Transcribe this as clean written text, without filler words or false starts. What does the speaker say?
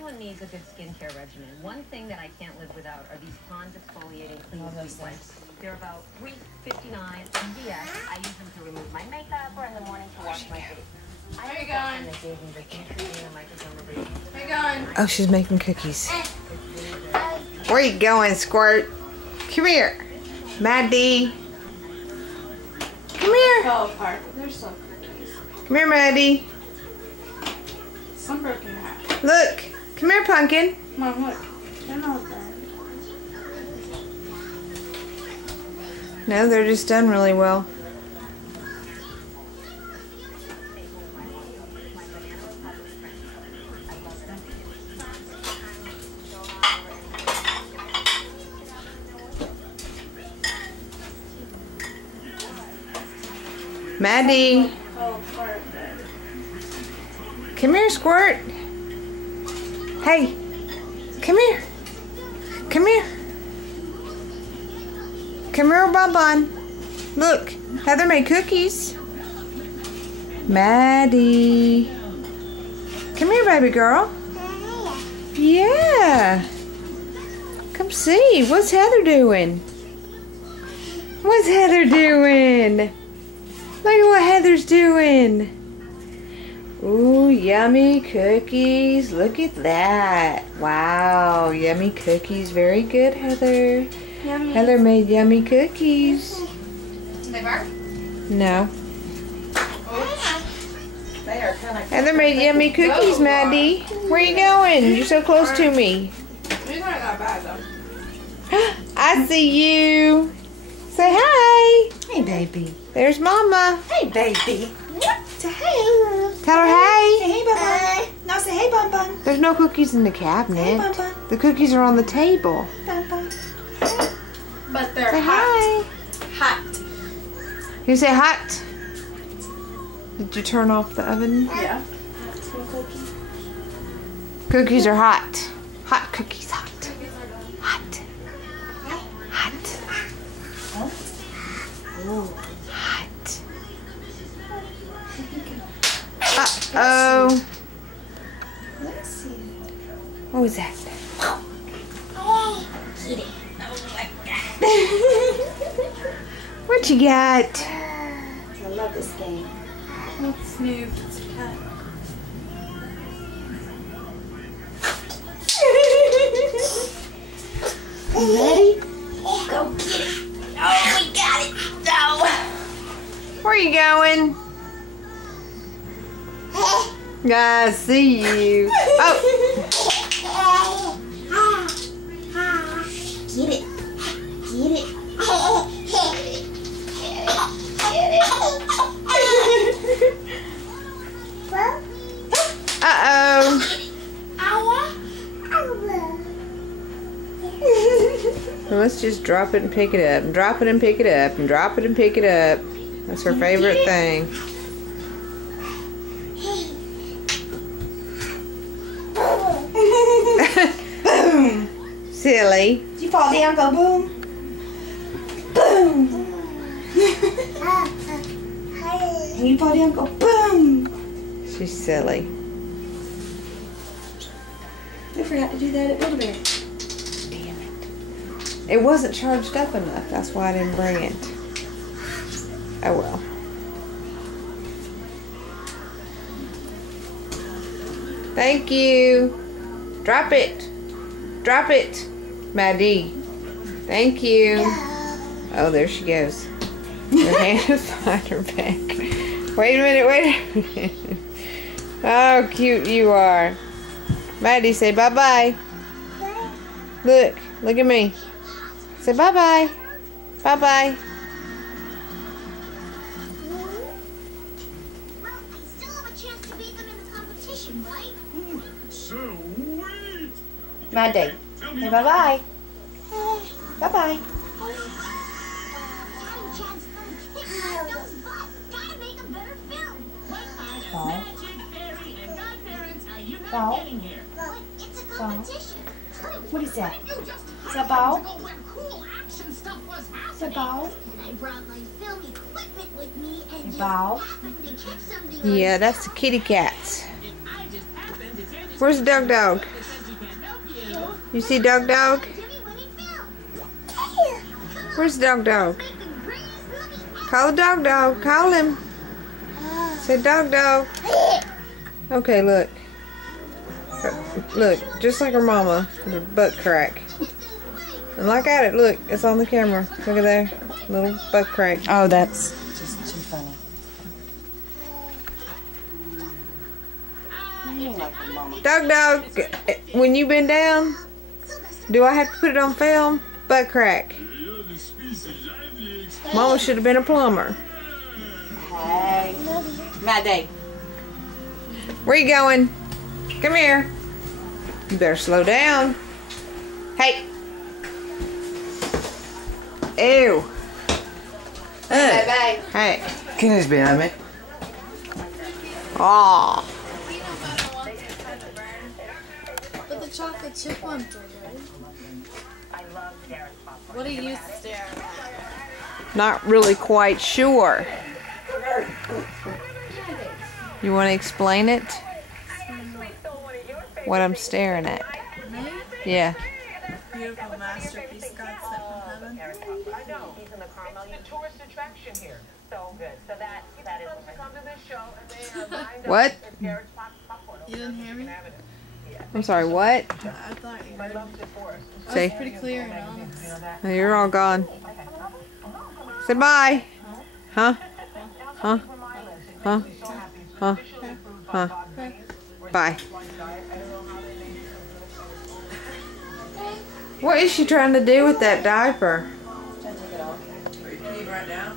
Everyone needs a good skincare regimen. One thing that I can't live without are these Pond's exfoliating clean sweet wipes. They're about $3.59 MDS. I use them to remove my makeup or in the morning to wash my face. Where are you going? Where you going? Oh, she's making cookies. Where you going, Squirt? Come here. Maddie. Come here. Fell apart. They're still cookies. Come here, Maddie. Some broken in half. Look. Come here, Pumpkin. Mom, look. They're not bad. No, they're just done really well. Maddie. Come here, Squirt. Hey. Come here. Come here. Come here, Bonbon. Look. Heather made cookies. Maddie. Come here, baby girl. Yeah. Come see. What's Heather doing? What's Heather doing? Look at what Heather's doing. Ooh, yummy cookies. Look at that. Wow, yummy cookies. Very good, Heather. Yummy. Heather made yummy cookies. They burn? No. They are kind of. Heather made yummy cookies, Maddie. Where you going? You're so close to me. These aren't that bad, though. I see you. Say hi. Hey, baby. There's Mama. Hey, baby. What? Say hey. Tell her hey. Say hey, Bun Bun. No, say hey, Bun Bun. There's no cookies in the Hey, cabinet. Bun Bun. The cookies are on the table. Bun Bun. But they're Say hot. hi. Hot. You say hot. Did you turn off the oven? Yeah. Cookies are hot. Hot cookies, hot. Hot. Hot. Hot. Uh-oh. Let's see. What was that? What you got? I love this game. It's new. It's hot. You ready? Go get it. Oh, we got it. No. Where you going? I see you. Oh, Get it. Get it. uh-oh. Let's just drop it and pick it up. And drop it and pick it up. And drop it and pick it up. That's her favorite thing. Boom. Silly. Did you fall down? Go boom. Boom. And you fall down? Go boom. She's silly. I forgot to do that at Build-A-Bear. Damn it. It wasn't charged up enough. That's why I didn't bring it. Oh well. Thank you. Drop it. Drop it. Maddie. Thank you. Oh, there she goes. Her hand is behind her back. Wait a minute, wait a minute. Oh, cute you are. Maddie, say bye-bye. Look at me. Say bye-bye. Bye-bye. Maddie, say bye-bye. Bye-bye. Ball. Ball. Ball. What is that? Is that ball? Is that ball? A ball? Yeah, that's the kitty cats. Where's the dog? You see Dog Dog? Where's Dog Dog? Call the Dog Dog. Call him. Say Dog Dog. Okay, look. Look, just like her mama, with her butt crack. And look at it, look, it's on the camera. Look at there, little butt crack. Oh, that's just too funny. You like your mama. Dog Dog, when you been down, do I have to put it on film? Butt crack. Mama should have been a plumber. Hey. Maddie. Where you going? Come here. You better slow down. Hey. Ew. Bye. Hey. ¿Quién es Bename? Aw. But the chocolate chip ones are good. What do you stare at? Not really quite sure. You want to explain it? What I'm staring at. Me? Yeah. Beautiful masterpiece God sent from heaven. I know. He's in the Carmel. It's a tourist attraction here. So good. So that is supposed to come to this show, and they are lined up. What? If Garrett's popcorn. You didn't hear me? I'm sorry, what? I thought you My heard. love to forest. I Say, was pretty clear and honest. you're all gone. Say bye. Huh? Huh? Huh? Huh? Huh? Bye. What is she trying to do with that diaper? Are you peeing right now?